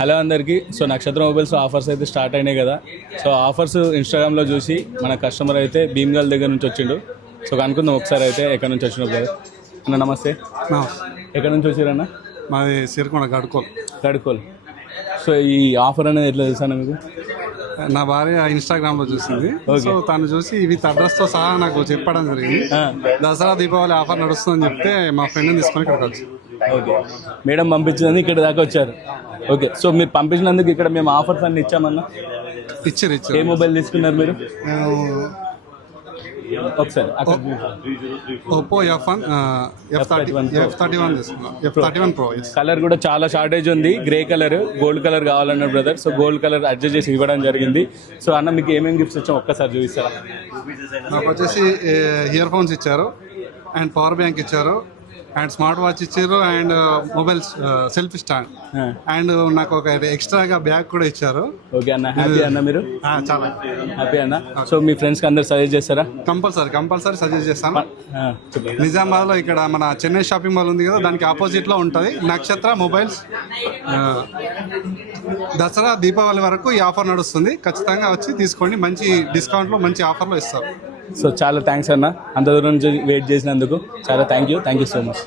Hello అందరికీ. So నక్షత్ర mobiles offers అయితే స్టార్ట్ అయినాయి కదా. సో ఆఫర్స్ ఇన్స్టాగ్రామ్లో చూసి మన కస్టమర్ అయితే భీమ్గల్ దగ్గర నుంచి వచ్చిండు. సో కనుక్కుందాం ఒకసారి అయితే ఎక్కడి నుంచి వచ్చిన బ్రదర్ అన్న నమస్తే. ఎక్కడి నుంచి వచ్చిరన్న మాది సిరికొండ గడుకోల్. కడుకోల్ సో ఈ ఆఫర్ అనేది ఎట్లా తెలుసా మీకు? నా భార్య ఇన్స్టాగ్రామ్లో చూసింది సో తను చూసి విత్ అడ్రస్తో సహా నాకు చెప్పడం జరిగింది. దసరా దీపావళి ఆఫర్ నడుస్తుందని చెప్తే మా ఫ్రెండ్ తీసుకొని ఇక్కడికి వచ్చి. ఓకే మేడం పంపించినందుకు ఇక్కడ దాకా వచ్చారు. ఓకే సో మీరు పంపించినందుకు ఇక్కడ మేము ఆఫర్స్ అన్ని ఇచ్చామన్నా? ఇచ్చారు ఏ ఇచ్చారు మొబైల్ తీసుకున్నారు మీరు? ఒకసారి Oppo F one F thirty F thirty one F thirty one pro colour కూడా చాలా షార్టేజ్ ఉంది. గ్రే కలర్ గోల్డ్ కలర్ కావాలన్నారు brother so gold colour adjust చేసి ఇవ్వడం జరిగింది. సో అన్న మీకు ఏమేమి గిఫ్ట్స్ వచ్చాం ఒక్కసారి చూపిస్తారా? నాకు వచ్చేసి ఇయర్ ఫోన్స్ ఇచ్చారు. అండ్ పవర్ బ్యాంక్ ఇచ్చారు. అండ్ స్మార్ట్ వాచ్ ఇచ్చారు and mobile selfie stand. And నాకు ఒక ఎక్స్ట్రాగా బ్యాగ్ కూడా ఇచ్చారు. ఓకే అన్న హ్యాపీ అన్న మీరు? చాలా. హ్యాపీ అన్న. సో మీ ఫ్రెండ్స్కి అందరు సజెస్ట్ చేస్తారా? కంపల్సరీ కంపల్సరీ సజెస్ట్ చేస్తాను. నిజామాబాద్లో ఇక్కడ మన చెన్నై షాపింగ్ మాల్ ఉంది కదా దానికి ఆపోజిట్లో ఉంటది. నక్షత్ర మొబైల్స్ దసరా దీపావళి వరకు ఈ ఆఫర్ నడుస్తుంది. ఖచ్చితంగా వచ్చి తీసుకోండి. మంచి డిస్కౌంట్లో మంచి ఆఫర్లో ఇస్తారు. సో చాలా థ్యాంక్స్ అన్న. అంత దూరం నుంచి వెయిట్ చేసినందుకు చాలా thank you. Thank you so much